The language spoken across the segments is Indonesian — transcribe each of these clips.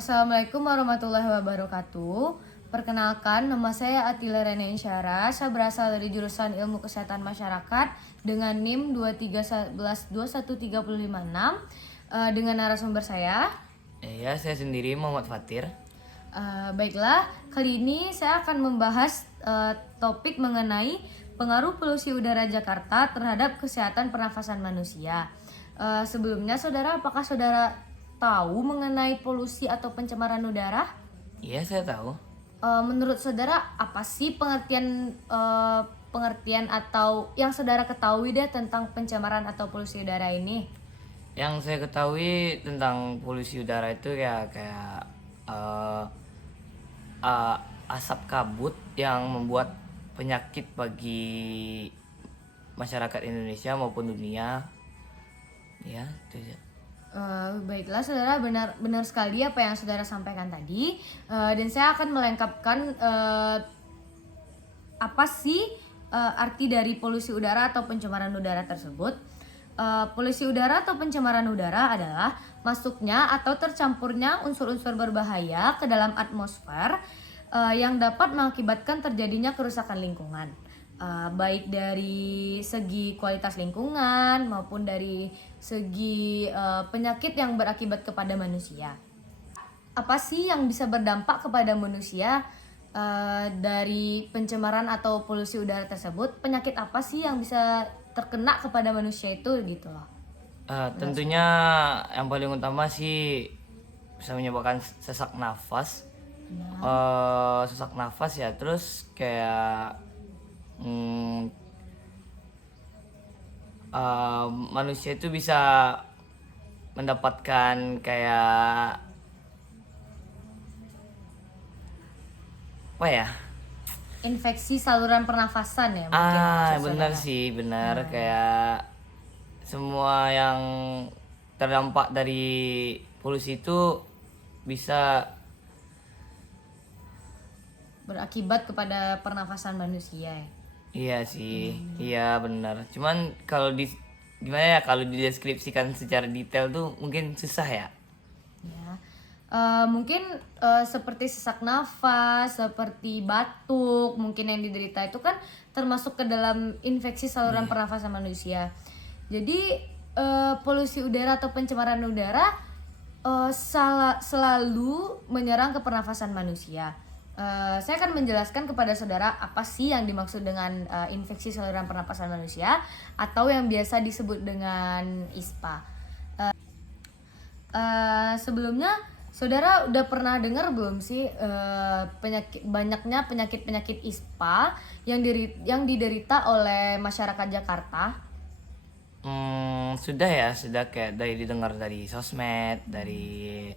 Assalamualaikum warahmatullahi wabarakatuh. Perkenalkan, nama saya Atila Rene Insyara. Saya berasal dari jurusan Ilmu Kesehatan Masyarakat dengan NIM 231121356 dengan narasumber saya. Ya, saya sendiri Muhammad Fatir. Baiklah, kali ini saya akan membahas topik mengenai pengaruh polusi udara Jakarta terhadap kesehatan pernafasan manusia. Sebelumnya, saudara, apakah saudara tahu mengenai polusi atau pencemaran udara? Iya, saya tahu. Menurut saudara, apa sih pengertian atau yang saudara ketahui deh tentang pencemaran atau polusi udara ini? Yang saya ketahui tentang polusi udara itu ya kayak asap kabut yang membuat penyakit bagi masyarakat Indonesia maupun dunia. Ya, itu aja. Baiklah, saudara, benar sekali apa yang saudara sampaikan tadi. Dan saya akan melengkapkan apa sih arti dari polusi udara atau pencemaran udara tersebut. Polusi udara atau pencemaran udara adalah masuknya atau tercampurnya unsur-unsur berbahaya ke dalam atmosfer yang dapat mengakibatkan terjadinya kerusakan lingkungan. Baik dari segi kualitas lingkungan maupun dari segi penyakit yang berakibat kepada manusia. Apa sih yang bisa berdampak kepada manusia dari pencemaran atau polusi udara tersebut? Penyakit apa sih yang bisa terkena kepada manusia itu gitu loh? Tentunya yang paling utama sih bisa menyebabkan sesak nafas. Sesak nafas ya, terus kayak manusia itu bisa mendapatkan kayak apa ya? Infeksi saluran pernafasan ya mungkin maksud Benar saudara. sih, benar. Kayak semua yang terdampak dari polusi itu bisa Berakibat kepada pernafasan manusia ya. iya sih, iya benar. Cuman gimana ya, kalau dideskripsikan secara detail tuh mungkin susah ya. Ya. Mungkin seperti sesak nafas, seperti batuk, mungkin yang diderita itu kan termasuk ke dalam infeksi saluran pernafasan manusia. Jadi polusi udara atau pencemaran udara selalu menyerang ke pernafasan manusia. Saya akan menjelaskan kepada saudara apa sih yang dimaksud dengan infeksi saluran pernapasan manusia atau yang biasa disebut dengan ISPA. Sebelumnya saudara udah pernah dengar belum sih banyaknya penyakit ISPA yang diderita oleh masyarakat Jakarta? Sudah kayak dari didengar dari sosmed, dari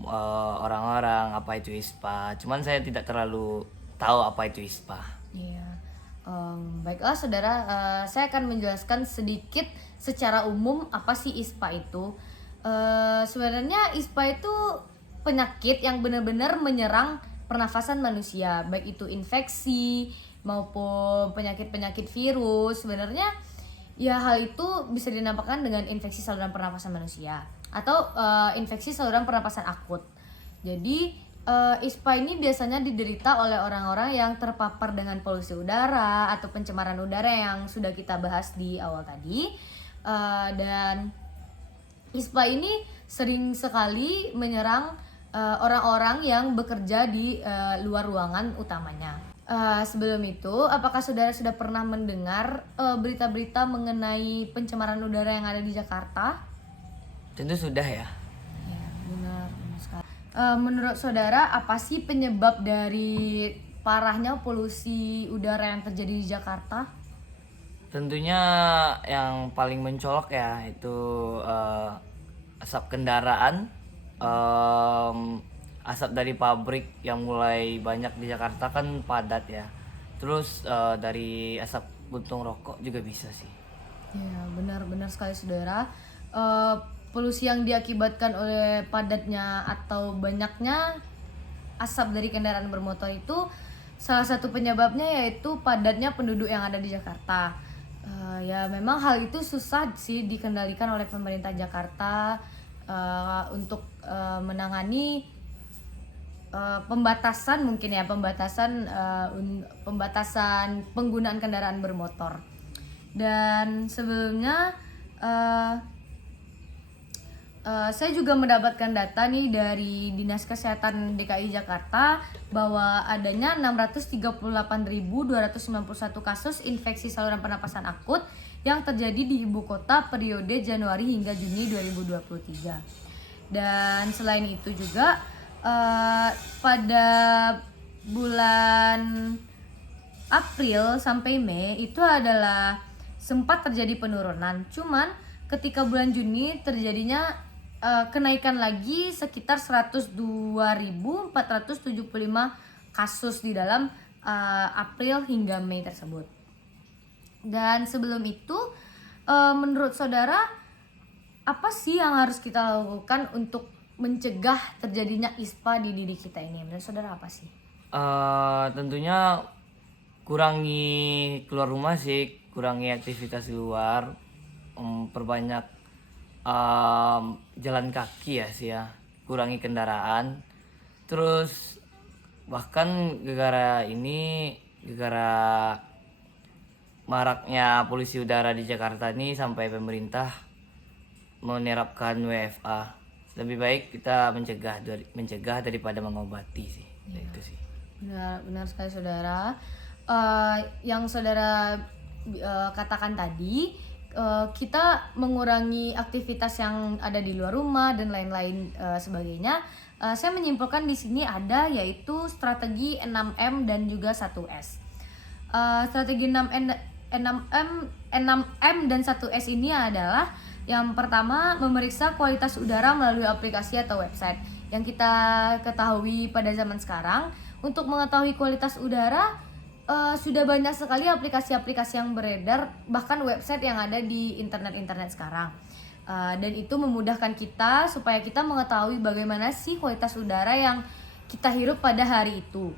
orang-orang apa itu ISPA. Cuman saya tidak terlalu tahu apa itu ISPA. Iya. Baiklah saudara, saya akan menjelaskan sedikit secara umum apa sih ISPA itu. Sebenarnya ISPA itu penyakit yang benar-benar menyerang pernafasan manusia, baik itu infeksi maupun penyakit-penyakit virus. Sebenarnya ya hal itu bisa dinamakan dengan infeksi saluran pernapasan manusia atau infeksi saluran pernapasan akut. Jadi ISPA ini biasanya diderita oleh orang-orang yang terpapar dengan polusi udara atau pencemaran udara yang sudah kita bahas di awal tadi. Dan ISPA ini sering sekali menyerang orang-orang yang bekerja di luar ruangan utamanya. Sebelum itu, apakah saudara sudah pernah mendengar berita-berita mengenai pencemaran udara yang ada di Jakarta? Tentu sudah ya. Ya, benar sekali. Menurut saudara, apa sih penyebab dari parahnya polusi udara yang terjadi di Jakarta? Tentunya yang paling mencolok ya itu asap kendaraan, asap dari pabrik yang mulai banyak di Jakarta kan padat ya. Terus dari asap puntung rokok juga bisa sih. Ya, benar sekali saudara. Polusi yang diakibatkan oleh padatnya atau banyaknya asap dari kendaraan bermotor itu salah satu penyebabnya yaitu padatnya penduduk yang ada di Jakarta. Ya memang hal itu susah sih dikendalikan oleh pemerintah Jakarta untuk menangani pembatasan mungkin ya, pembatasan penggunaan kendaraan bermotor. Dan sebelumnya saya juga mendapatkan data nih dari Dinas Kesehatan DKI Jakarta bahwa adanya 638.291 kasus infeksi saluran pernapasan akut yang terjadi di ibu kota periode Januari hingga Juni 2023. Dan selain itu juga pada bulan April sampai Mei itu adalah sempat terjadi penurunan. Cuman ketika bulan Juni terjadinya kenaikan lagi sekitar 102.475 kasus di dalam April hingga Mei tersebut. Dan sebelum itu menurut saudara apa sih yang harus kita lakukan untuk mencegah terjadinya ISPA di diri kita ini? Menurut saudara apa sih? Tentunya kurangi keluar rumah sih, kurangi aktivitas di luar, perbanyak jalan kaki ya sih ya, kurangi kendaraan. Terus bahkan gara maraknya polusi udara di Jakarta ini sampai pemerintah menerapkan WFA. Lebih baik kita mencegah daripada mengobati sih. Itu sih. Benar sekali saudara. Yang saudara katakan tadi, kita mengurangi aktivitas yang ada di luar rumah dan lain-lain sebagainya. Saya menyimpulkan di sini ada yaitu strategi 6M dan juga 1S. Strategi 6M dan 1S ini adalah yang pertama, memeriksa kualitas udara melalui aplikasi atau website. Yang kita ketahui pada zaman sekarang, untuk mengetahui kualitas udara sudah banyak sekali aplikasi-aplikasi yang beredar, bahkan website yang ada di internet sekarang. Dan itu memudahkan kita supaya kita mengetahui bagaimana sih kualitas udara yang kita hirup pada hari itu.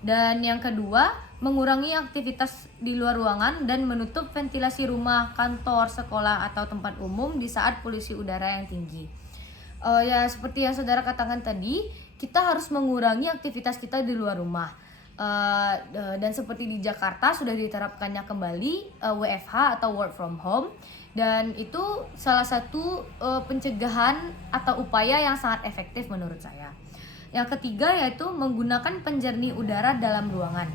Dan yang kedua, mengurangi aktivitas di luar ruangan dan menutup ventilasi rumah, kantor, sekolah, atau tempat umum di saat polusi udara yang tinggi. Ya seperti yang saudara katakan tadi, kita harus mengurangi aktivitas kita di luar rumah. Dan seperti di Jakarta sudah diterapkannya kembali WFH atau work from home, dan itu salah satu pencegahan atau upaya yang sangat efektif menurut saya. Yang ketiga yaitu menggunakan penjernih udara dalam ruangan.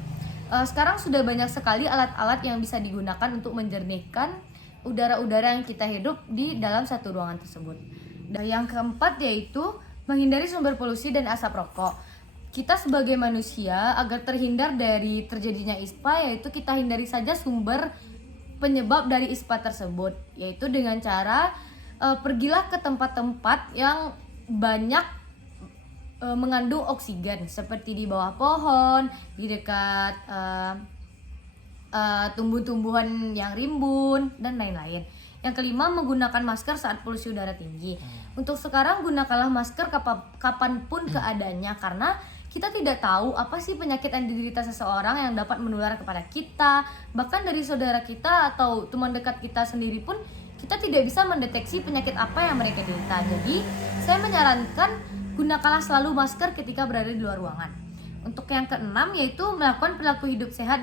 Sekarang sudah banyak sekali alat-alat yang bisa digunakan untuk menjernihkan udara-udara yang kita hidup di dalam satu ruangan tersebut. Dan yang keempat yaitu menghindari sumber polusi dan asap rokok. Kita sebagai manusia agar terhindar dari terjadinya ISPA yaitu kita hindari saja sumber penyebab dari ISPA tersebut, yaitu dengan cara pergilah ke tempat-tempat yang banyak mengandung oksigen seperti di bawah pohon, di dekat tumbuh-tumbuhan yang rimbun dan lain-lain. Yang kelima, menggunakan masker saat polusi udara tinggi. Untuk sekarang gunakanlah masker kapanpun keadaannya, karena kita tidak tahu apa sih penyakit yang diderita seseorang yang dapat menular kepada kita, bahkan dari saudara kita atau teman dekat kita sendiri pun kita tidak bisa mendeteksi penyakit apa yang mereka derita. Jadi saya menyarankan gunakanlah selalu masker ketika berada di luar ruangan. Untuk yang keenam yaitu melakukan perilaku hidup sehat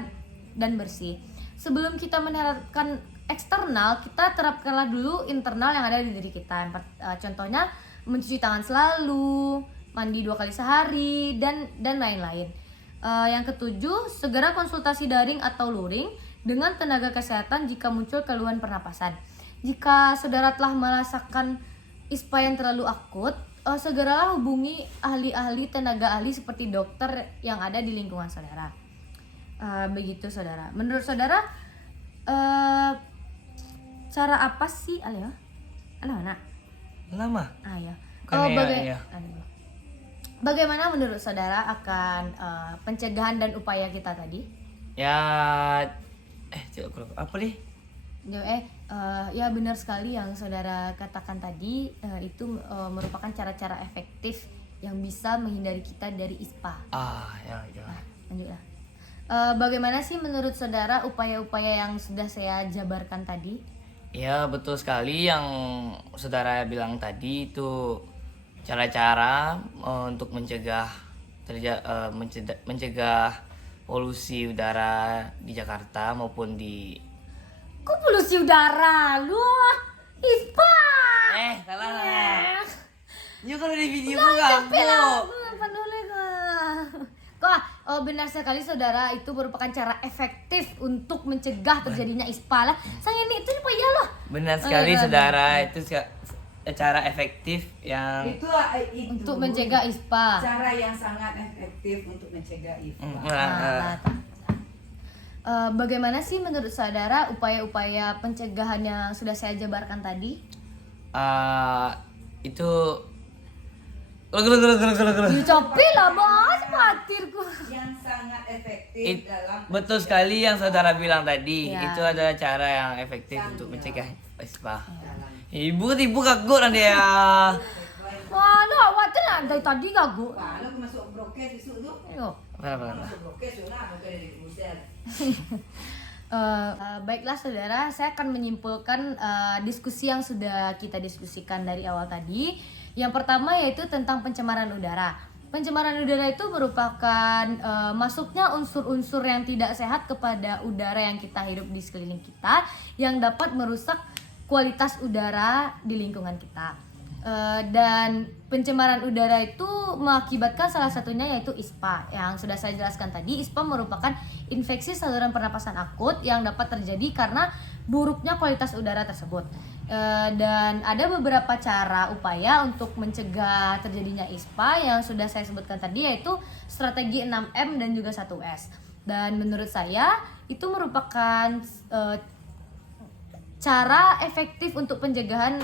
dan bersih. Sebelum kita menerapkan eksternal, kita terapkanlah dulu internal yang ada di diri kita. Contohnya mencuci tangan selalu, mandi 2 kali sehari, dan lain-lain. Yang ketujuh, segera konsultasi daring atau luring dengan tenaga kesehatan jika muncul keluhan pernapasan. Jika saudara telah merasakan ISPA yang terlalu akut, segeralah hubungi ahli-ahli, tenaga ahli seperti dokter yang ada di lingkungan saudara. Begitu saudara. Menurut saudara, cara apa sih anak? Lama. Ya. Iya. Bagaimana menurut saudara akan pencegahan dan upaya kita tadi? Ya, apa nih? Ya benar sekali yang saudara katakan tadi, itu merupakan cara-cara efektif yang bisa menghindari kita dari ISPA. Ya. Lanjutlah. Bagaimana sih menurut saudara upaya-upaya yang sudah saya jabarkan tadi? Ya betul sekali yang saudara bilang tadi, itu cara-cara untuk mencegah mencegah polusi udara di Jakarta maupun di Kok polusi udara? Lu ISPA. salah. Eh, Yuk kalau di video capek lah. ganggu. Peduli kok. Benar sekali saudara, itu merupakan cara efektif untuk mencegah terjadinya ISPA lah. Sang ini itu ya loh. Benar sekali iya. saudara, itu cara efektif yang Itu Untuk mencegah ISPA. cara yang sangat efektif untuk mencegah ISPA. Nah, bagaimana sih menurut saudara upaya-upaya pencegahan yang sudah saya jabarkan tadi? itu Dicopi lah bos, khawatirku. Yang sangat efektif dalam betul sekali yang saudara bilang tadi. Ya. Itu adalah cara yang efektif untuk mencegah ISPA. Ibu kagut nanti ya. Wah, lu khawatir lah dari tadi gak gue. Kalau aku masuk brokes besok tu, Ayo. Apa? masuk brokes tu lah, bukan dari pusat. Baiklah saudara, saya akan menyimpulkan diskusi yang sudah kita diskusikan dari awal tadi. Yang pertama yaitu tentang pencemaran udara. Pencemaran udara itu merupakan masuknya unsur-unsur yang tidak sehat kepada udara yang kita hidup di sekeliling kita, yang dapat merusak kualitas udara di lingkungan kita. Dan pencemaran udara itu mengakibatkan salah satunya yaitu ISPA yang sudah saya jelaskan tadi. ISPA merupakan infeksi saluran pernapasan akut yang dapat terjadi karena buruknya kualitas udara tersebut. Dan ada beberapa cara upaya untuk mencegah terjadinya ISPA yang sudah saya sebutkan tadi, yaitu strategi 6M dan juga 1S. Dan menurut saya itu merupakan cara efektif untuk pencegahan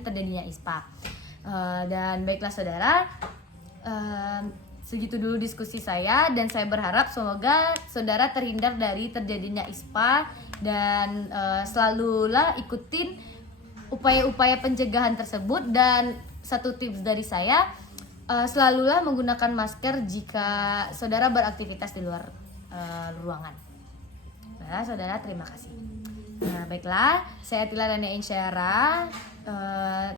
terjadinya ISPA. Dan baiklah saudara, segitu dulu diskusi saya, dan saya berharap semoga saudara terhindar dari terjadinya ISPA dan selalulah ikutin upaya-upaya pencegahan tersebut. Dan satu tips dari saya, selalulah menggunakan masker jika saudara beraktivitas di luar ruangan. Nah, saudara terima kasih. Nah, baiklah, saya Tila Rania Insyara.